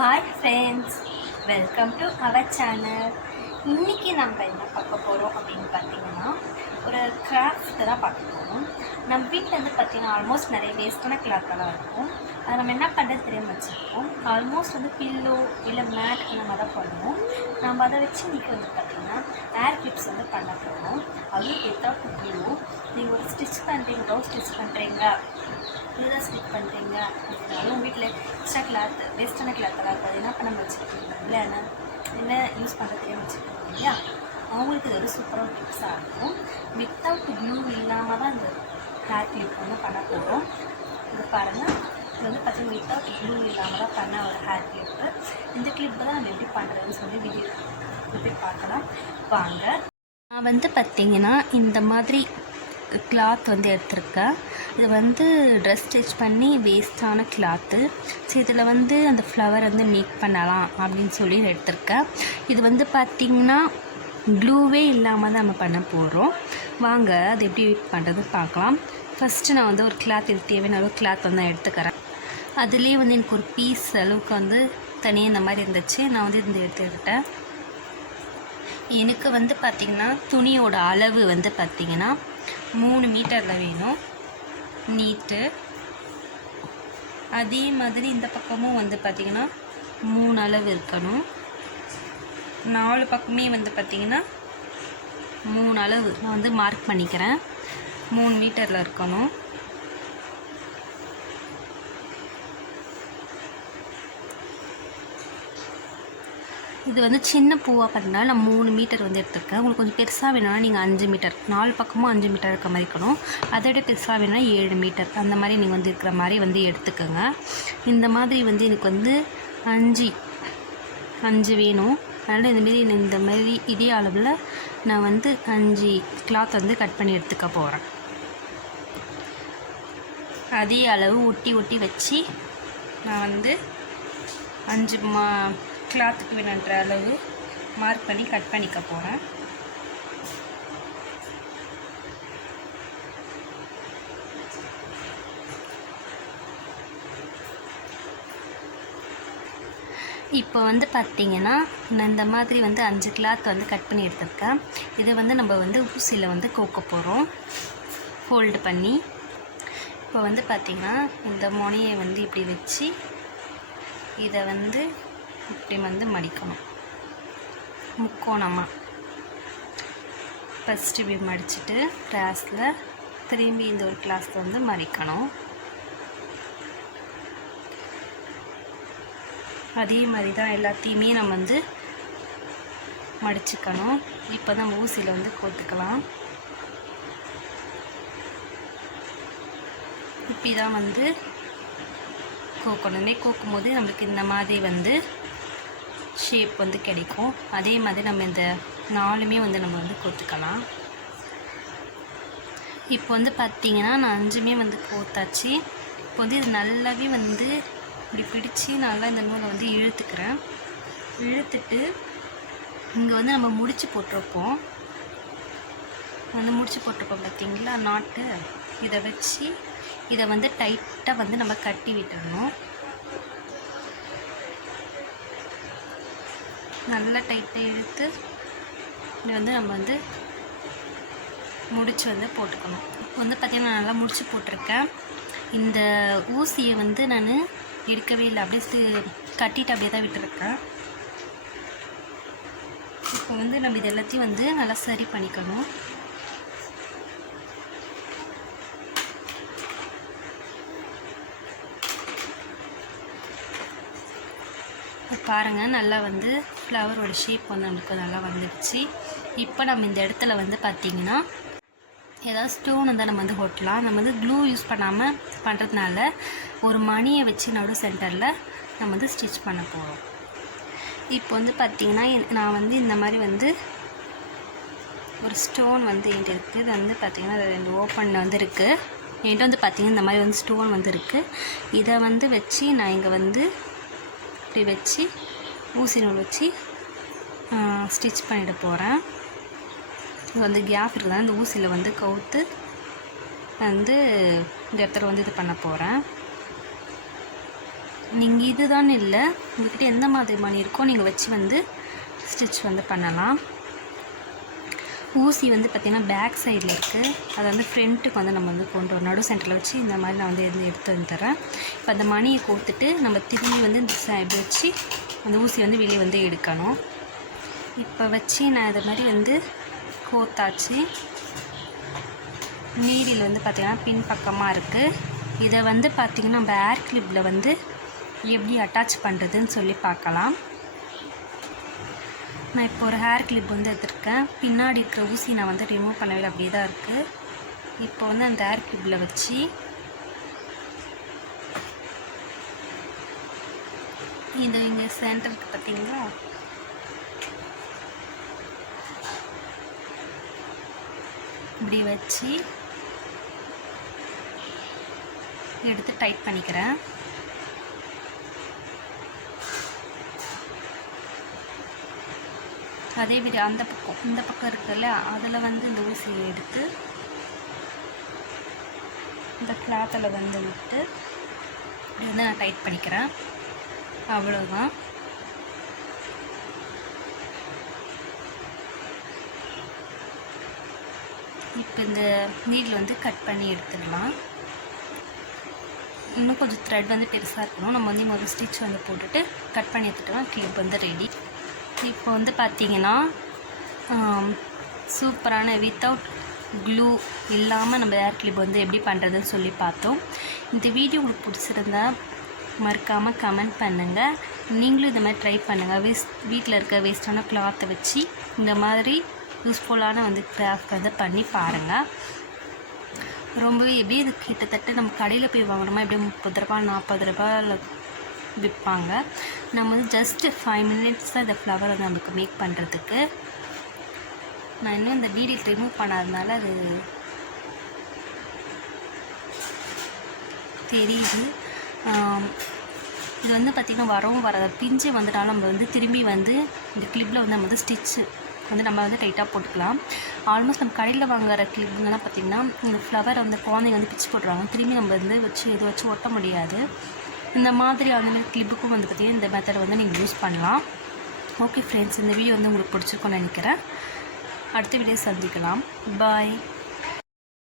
Hi friends, welcome to our channel. இன்றைக்கி நம்ம என்ன பார்க்க போகிறோம் அப்படின்னு பார்த்தீங்கன்னா, ஒரு கிராஃப்ட் தான் பார்க்க போகிறோம். நம்ம வீட்டில் பார்த்திங்கன்னா ஆல்மோஸ்ட் நிறைய வேஸ்ட்டான கிளாத்தெல்லாம் இருக்கும். அதை நம்ம என்ன பண்ணுறது தெரியாமல் வச்சுருக்கோம். ஆல்மோஸ்ட் பில்லோ இல்லை மேட் அந்த மாதிரி தான் பண்ணுவோம். நம்ம அதை வச்சு இன்றைக்கி பார்த்திங்கன்னா ஏர் கிளிப்ஸ் பண்ண போகிறோம். அதுவும் வித்தவுட் க்ளூ. நீங்கள் ஒரு ஸ்டிச் பண்ணுறீங்க, ப்ளவுஸ் ஸ்டிச் பண்ணுறீங்க, இதுதான் ஸ்டிச் பண்ணுறீங்க அப்படின்னாலும் உங்கள் வீட்டில் எக்ஸ்ட்ரா கிளாத் வேஸ்ட்டான கிளாத்தெல்லாம் இருக்கும். அது என்ன பண்ண வச்சுருக்கீங்க, இல்லை என்ன யூஸ் பண்ணுறது தெரியாமல் வச்சுருக்கோம் இல்லையா, அவங்களுக்கு இது ஒரு சூப்பரான டிப்ஸாக இருக்கும். வித்தவுட் க்ளூ இல்லாமல் தான் இந்த ஹேர் கிளிப் பண்ண போகிறோம். இது பாருங்கள், இது பார்த்திங்கன்னா வித்தவுட் க்ளூ இல்லாமல் தான் பண்ண ஒரு ஹேர் கிளிப்பு. இந்த கிளிப்பு தான் நம்ம எப்படி பண்ணுறதுன்னு சொல்லி வீடியோ எப்படி பார்க்கலாம் வாங்க. நான் பார்த்திங்கன்னா இந்த மாதிரி கிளாத் எடுத்திருக்கேன். இது ட்ரெஸ் ஸ்டிச் பண்ணி வேஸ்ட்டான கிளாத்து. ஸோ இதில் அந்த ஃப்ளவர் மேக் பண்ணலாம் அப்படின்னு சொல்லி எடுத்திருக்கேன். இது பார்த்திங்கன்னா க்ளூவே இல்லாமல் தான் நம்ம பண்ண போகிறோம். வாங்க அது எப்படி பண்ணுறது பார்க்கலாம். ஃபஸ்ட்டு நான் ஒரு கிளாத், இது தேவையான அளவு கிளாத் எடுத்துக்கிறேன். அதுலேயே எனக்கு ஒரு பீஸ் அளவுக்கு தனியாக இந்த மாதிரி இருந்துச்சு. நான் இந்த எடுத்துக்கிட்டேன். எனக்கு பார்த்திங்கன்னா துணியோட அளவு பார்த்திங்கன்னா 3 மீட்டரில் வேணும் நீட்டு. அதே மாதிரி இந்த பக்கமும் பார்த்திங்கன்னா 3 அளவு இருக்கணும். 4 பக்கமே பார்த்திங்கன்னா 3 அளவு நான் மார்க் பண்ணிக்கிறேன். 3 மீட்டரில் இருக்கணும். இது சின்ன பூவாக பண்ணால் நான் 3 மீட்டர் எடுத்துருக்கேன். உங்களுக்கு கொஞ்சம் பெருசாக வேணும்னா நீங்கள் 5 மீட்டர், 4 பக்கமும் 5 மீட்டர் இருக்க மாதிரி இருக்கணும். அதோட பெருசாக வேணும்னா 7 மீட்டர் அந்த மாதிரி நீங்கள் இருக்கிற மாதிரி எடுத்துக்கோங்க. இந்த மாதிரி எனக்கு 5 வேணும். அதனால் இந்த மாதிரி இதே அளவில் நான் 5 கிளாத் கட் பண்ணி எடுத்துக்க போகிறேன். அதே அளவு ஒட்டி வச்சு நான் 5 கிளாத்துக்கு வேணுன்ற அளவு மார்க் பண்ணி கட் பண்ணிக்க போகிறேன். இப்போ பார்த்திங்கன்னா நான் இந்த மாதிரி 5 கிளாத் கட் பண்ணி எடுத்துருக்கேன். இதை நம்ம ஊசியில் கோக்க போகிறோம் ஃபோல்டு பண்ணி. இப்போ பார்த்திங்கன்னா இந்த முனையை இப்படி வச்சு இதை இப்படி மடிக்கணும் முக்கோணமாக. ஃபஸ்ட்டு இப்படி மடிச்சுட்டு கிளாஸில் திரும்பி இந்த ஒரு கிளாஸில் மடிக்கணும். அதே மாதிரி தான் எல்லாத்தையுமே நம்ம மடிச்சுக்கணும். இப்போ தான் ஊசியில் கோத்துக்கலாம். இப்படி தான் கோக்கணுமே. கோக்கும்போது நம்மளுக்கு இந்த மாதிரி ஷேப் கிடைக்கும். அதே மாதிரி நம்ம இந்த 4மே நம்ம கோத்துக்கலாம். இப்போ பார்த்திங்கன்னா நான் 5மே கோத்தாச்சு. இப்போ இது நல்லாவே இப்படி பிடிச்சி நல்லா இந்த நூலை இழுத்துக்கிறேன். இழுத்துட்டு இங்கே நம்ம முடிச்சு போட்டிருப்போம். முடிச்சு போட்டிருப்போம் பார்த்திங்களா நாட்டு. இதை வச்சு இதை டைட்டாக நம்ம கட்டி விட்டுடணும். நல்லா டைட்டாக இழுத்து இது நம்ம முடிச்சு போட்டுக்கணும். இப்போ பார்த்திங்கன்னா நல்லா முடிச்சு போட்டிருக்கேன். இந்த ஊசியை நான் எடுக்கவே இல்லை, அப்படியே கட்டிட்டு அப்படியே தான் விட்டுருக்கேன். இப்போ நம்ம இது எல்லாத்தையும் நல்லா சரி பண்ணிக்கணும். பாருங்கள், நல்லா ஃப்ளவரோட ஷேப் நமக்கு நல்லா வந்துடுச்சு. இப்போ நம்ம இந்த இடத்துல பார்த்திங்கன்னா ஏதாவது ஸ்டோன் நம்ம ஒட்டலாம். நம்ம க்ளூ யூஸ் பண்ணாமல் பண்ணுறதுனால ஒரு மணியை வச்சு நடு சென்டரில் நம்ம ஸ்டிச் பண்ண போகிறோம். இப்போ பார்த்திங்கன்னா நான் இந்த மாதிரி ஒரு ஸ்டோன் என்கிட்ட இருக்குது. இது பார்த்திங்கன்னா 2 ஓப்பனில் இருக்குது. என்கிட்ட பார்த்திங்கன்னா இந்த மாதிரி ஸ்டோன் இருக்குது. இதை வச்சு நான் இங்கே இப்படி வச்சு ஊசி நூல் வச்சு ஸ்டிச் பண்ணிட போகிறேன். இது கேப் இருக்குதுன்னா இந்த ஊசியில் கவுத்து இந்த இடத்துல இது பண்ண போகிறேன். நீங்கள் இதுதான் இல்லை, உங்கள்கிட்ட எந்த மாதிரி மணி இருக்கோ நீங்கள் வச்சு வந்து ஸ்டிச் வந்து பண்ணலாம். ஊசி வந்து பார்த்திங்கன்னா பேக் சைடில் இருக்குது, அதை வந்து ஃப்ரண்ட்டுக்கு வந்து நம்ம வந்து கொண்டு வரும். நடு சென்டரில் வச்சு இந்த மாதிரி நான் வந்து எடுத்து வந்து தரேன். இப்போ அந்த மணியை கோர்த்துட்டு நம்ம திரும்பி வந்து இந்த சைடு வச்சு அந்த ஊசி வந்து வெளியே வந்து எடுக்கணும். இப்போ வச்சு நான் இது மாதிரி வந்து கோர்த்தாச்சு. நீடில் வந்து பார்த்திங்கன்னா பின் பக்கமாக இருக்குது. இதை வந்து பார்த்திங்கன்னா நம்ம ஏர் கிளிப்பில் வந்து எப்படி அட்டாச் பண்ணுறதுன்னு சொல்லி பார்க்கலாம். நான் இப்போ ஒரு ஹேர் கிளிப் வந்து எடுத்துருக்கேன். பின்னாடி இருக்கிற ஊசி நான் வந்து ரிமூவ் பண்ணவே அப்படியே தான் இருக்குது. இப்போ வந்து அந்த ஹேர் கிளிப்பில் வச்சு இது இங்கே சென்டருக்கு பார்த்தீங்களா, இப்படி வச்சு எடுத்து டைட் பண்ணிக்கிறேன். அதே மாதிரி அந்த பக்கம் இந்த பக்கம் இருக்குல்ல, அதில் வந்து இந்த ஊசியை எடுத்து இந்த கிளாத்தில் வந்து விட்டு இப்படி வந்து நான் டைட் பண்ணிக்கிறேன். அவ்வளோதான். இப்போ இந்த நீடில் வந்து கட் பண்ணி எடுத்துடலாம். இன்னும் கொஞ்சம் த்ரெட் வந்து பெருசாக இருக்கணும். நம்ம வந்து ஒரு ஸ்டிச் வந்து போட்டுட்டு கட் பண்ணி எடுத்துட்டோம்னா கிளிப் வந்து ரெடி. இப்போ வந்து பார்த்திங்கன்னா சூப்பரான வித்தவுட் க்ளூ இல்லாமல் நம்ம ஏர் கிளிப் வந்து எப்படி பண்ணுறதுன்னு சொல்லி பார்த்தோம். இந்த வீடியோ உங்களுக்கு பிடிச்சிருந்தா மறக்காமல் கமெண்ட் பண்ணுங்கள். நீங்களும் இந்த மாதிரி ட்ரை பண்ணுங்கள். வீட்டில் இருக்க வேஸ்ட்டான கிளாத்தை வச்சு இந்த மாதிரி யூஸ்ஃபுல்லான வந்து கிராஃப்ட் வந்து பண்ணி பாருங்கள். ரொம்பவே எப்படி இது கிட்டத்தட்ட நம்ம கடையில் போய் வாங்கினோமா எப்படி 30 ரூபா 40 ரூபாயில் விற்பாங்க. நம்ம வந்து ஜஸ்ட்டு 5 minutes தான் இந்த ஃப்ளவர் வந்து நமக்கு மேக் பண்ணுறதுக்கு. நான் இன்னும் இந்த டீடெயில் ரிமூவ் பண்ணாததுனால அது தெரியுது. இது வந்து பார்த்திங்கன்னா வரவும் வராது, பிஞ்சு வந்துட்டாலும் நம்ம வந்து திரும்பி வந்து இந்த கிளிப்பில் வந்து நம்ம வந்து ஸ்டிச்சு வந்து நம்ம வந்து டைட்டாக போட்டுக்கலாம். ஆல்மோஸ்ட் நம்ம கடையில் வாங்குகிற கிளிப்புங்கெல்லாம் பார்த்திங்கன்னா இந்த ஃப்ளவரை வந்து குழந்தைங்க வந்து பிச்சு போட்டுருவாங்க. திரும்பி நம்ம வந்து வச்சு எது வச்சு ஒட்ட முடியாது. இந்த மாதிரி அந்த மாதிரி கிளிப்புக்கும் வந்து பார்த்திங்கன்னா இந்த மெத்தடை வந்து நீங்கள் யூஸ் பண்ணலாம். ஓகே ஃப்ரெண்ட்ஸ், இந்த வீடியோ வந்து உங்களுக்கு பிடிச்சிருக்கும்னு நினைக்கிறேன். அடுத்த வீடியோ சந்திக்கலாம். பாய்.